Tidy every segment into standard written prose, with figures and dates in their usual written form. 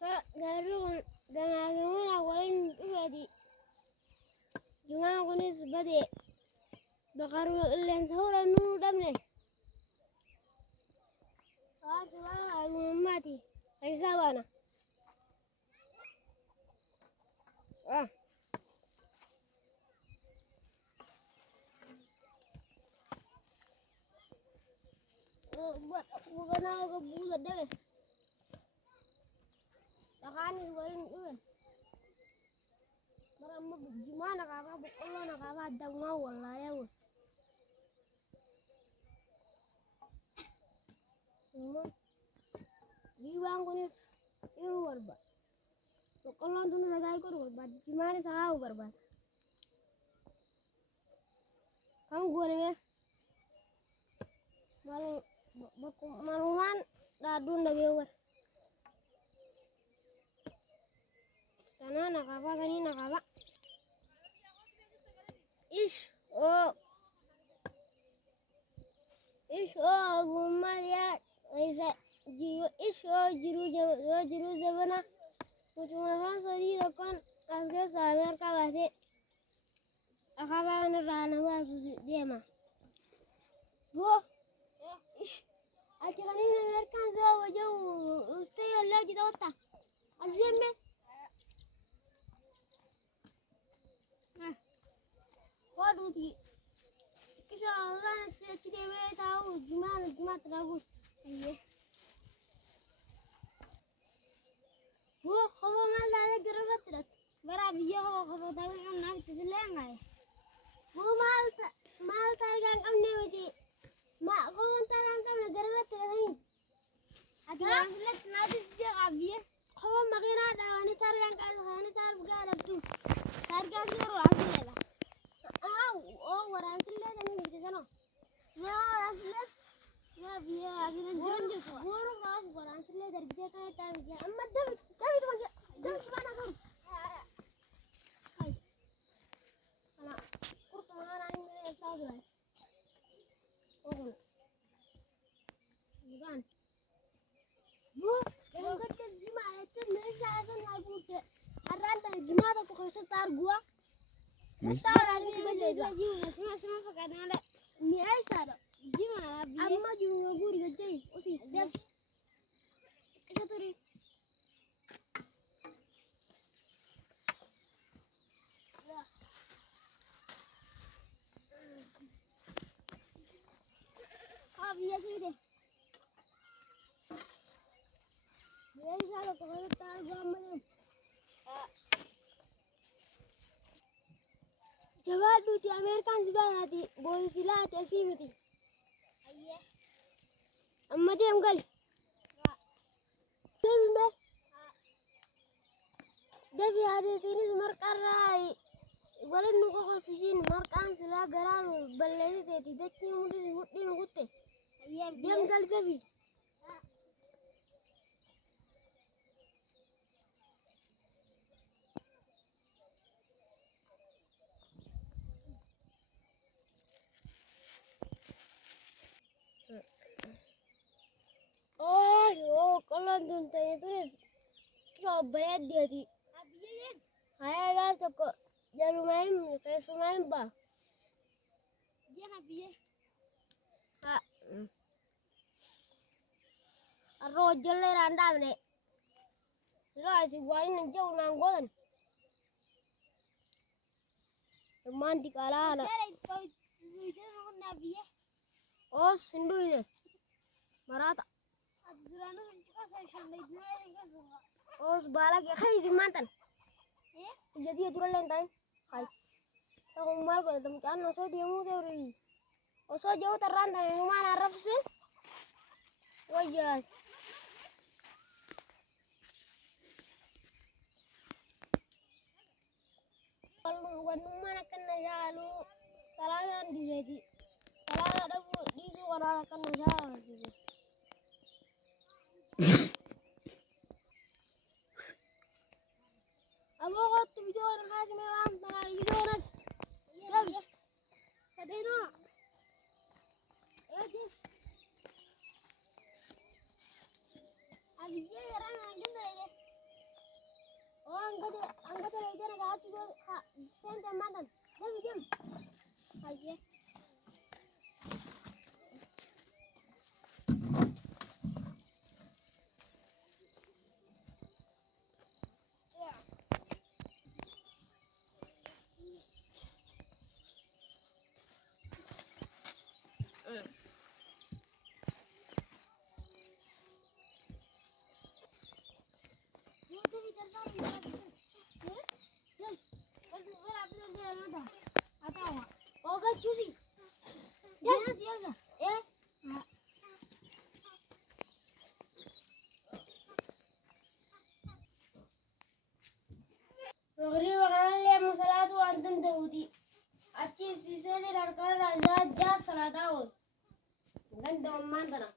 قالوا جماعة أولين إفادي جماعة قنيس بدي بقروا اللي نسهول إنه دمني سواء المهماتي حسابنا وأنا أقول الدم تقاني ولين إيه مرة جماعة كابا بقولنا كابا دموا والله يا Jiwang kunis iru berbat. Sekolah dulu lagi ikut berbat. Gimana saya berbat? Kamu gue nih, maluman dadun lagi gue. Karena nak apa tadi nak apa? Guma dia bisa jiru zabana. Cuma sorry dokon asal samar kawasi. Akaban rana wasu dia mah. Gua, aja kan ini mereka jauh jauh, stay Allah kita otak. Azimnya. Waduh ti. Kisah Allah tidak tahu gimana terlalu. Iya. Gua kalau malah ada gerak terus. Berabiya kalau tahu kan nak terselengai. Gua mal targang amne wadi. Ma kalau targang amne gerak terus ni. Ada aslet nadi dia abiya. Kalau makin ada ni targang garab tu. Targang dia aslet lah. Orang aslet ni begitu kan? Ya aslet. Ya biar aslet jangan tu. Orang aslet dari dia kan targang. Amma dah itu macam dah mana kau? Anak, kurang mana ini sahaja. Oh, bukan. Bu, yang kecil gimana? Itu mereka akan ngabuk. Aran tadi gimana tu kalau setar gua? Setar ni juga juga. Semua pakai nada. Ni Aisyah dah. Gimana? Amma juga guri kerja. Osi, def. Kesaturi. Biar sini deh. Biar kalau kalau tahu gambar. Jawab tu di Amerika juga hati, boleh sila hati sih mesti. Ayah. Amma dia anggal. Tapi me. Tapi hari ini semarkarai. Boleh nuko kosijin markan sila geralu balai itu tidak cuma di nukutte. Ayah dia anggal tapi. Oh, kalau tuntai itu coba dia di. Ayah dah cakap jalan main, kayak semain bah. Dia nak biar. Rojel le randa ni. Lo asyik buat ni jauh nanggon. Teman di kalah nak. Oh, sendu ini. Marata. Oh, sebalak ya kai mantan. Jadi aturan lain tay. Kai. Sa umar ko tam kan no so dia mu teori. Oh, so jauh terrantai mana Arab sih? Wajah. Kalau mana kena jalu salah dijadi. Salah ada di suara kena jalu. Abo ko tu video nak kasih memang tangan video nas. Ya. Sedeno. Abi je orang angin dah. Sen de madem. Dem. Aye. Maghrib kan lihat masalah tu antum Daudi. Aci sisa di darkar raja jas salah tahu. Dan doman tanah.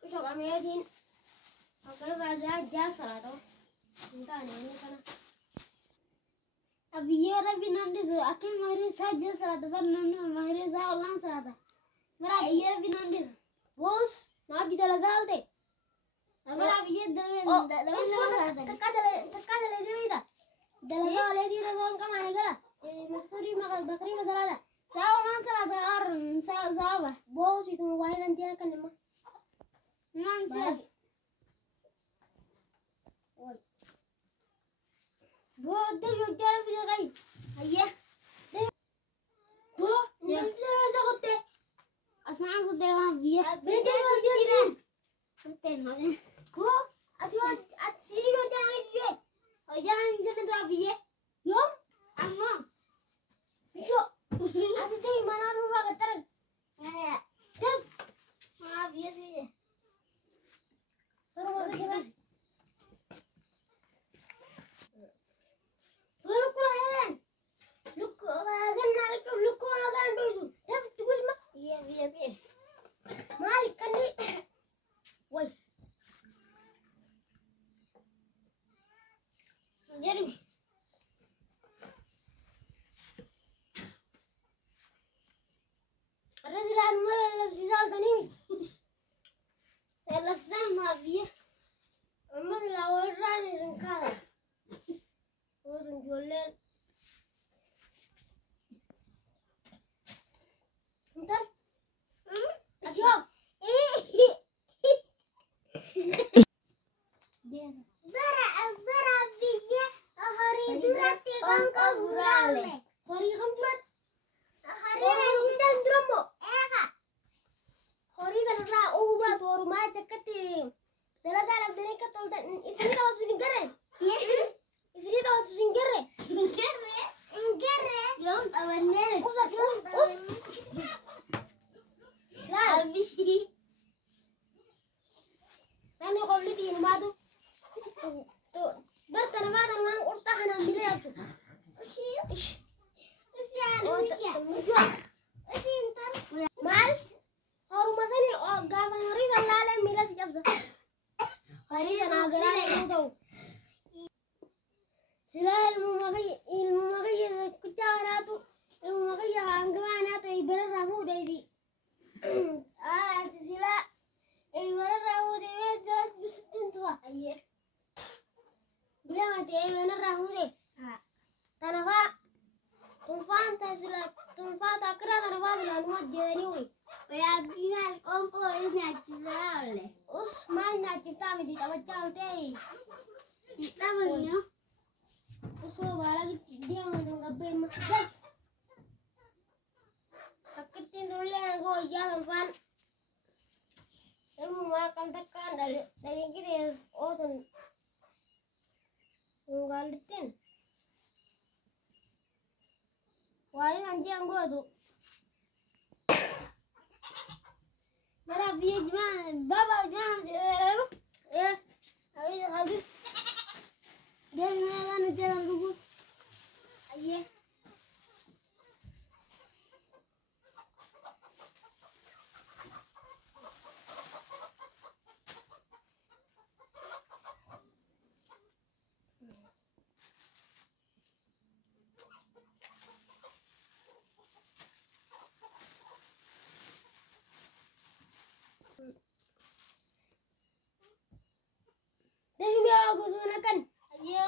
Kusok kami adin. Darkar raja jas salah tahu. Entah ni kana. Abi ye rabi nandi so akin mahri saja salah tahu. Nandi mahri saja ulang salah tahu. Mera abi ye rabi nandi so. Bos, na abi dah lagal te. Mera abi ye dah lagal. Tekad le dewi dah. دلقا ولدي رجال كم على جلا مستوري مغل بكري مثلا ساو نان سلا أر ساو بوس itu موبايل nanti akan nama nan sila bo de yo jara video kai ayah de bo nan sila rasa kote asma kote wah biar bede biar kote mana bo at sini lo jangan ikut oh jangan jangan tu abi ye yom amma so asal tu mana lu raga terang dem abi ye sih baru baru jangan baru kulahan look agan nak look agan tu itu dem tugul mah iya iya iya malik kan ni woi jadi ada silahan malah lafzal tani lafzal maafia amma lawal rani sengkala orang jualan entar ayo aku sebenarnya kan ayo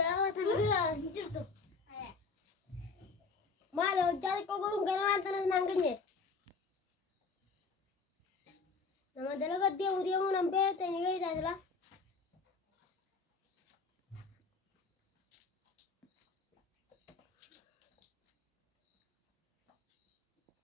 أنا تنقل جرتو ما لو جالك كوكورون كنا أنت نانجني nama dalaga dia mau nambah tanya gaya tadi lah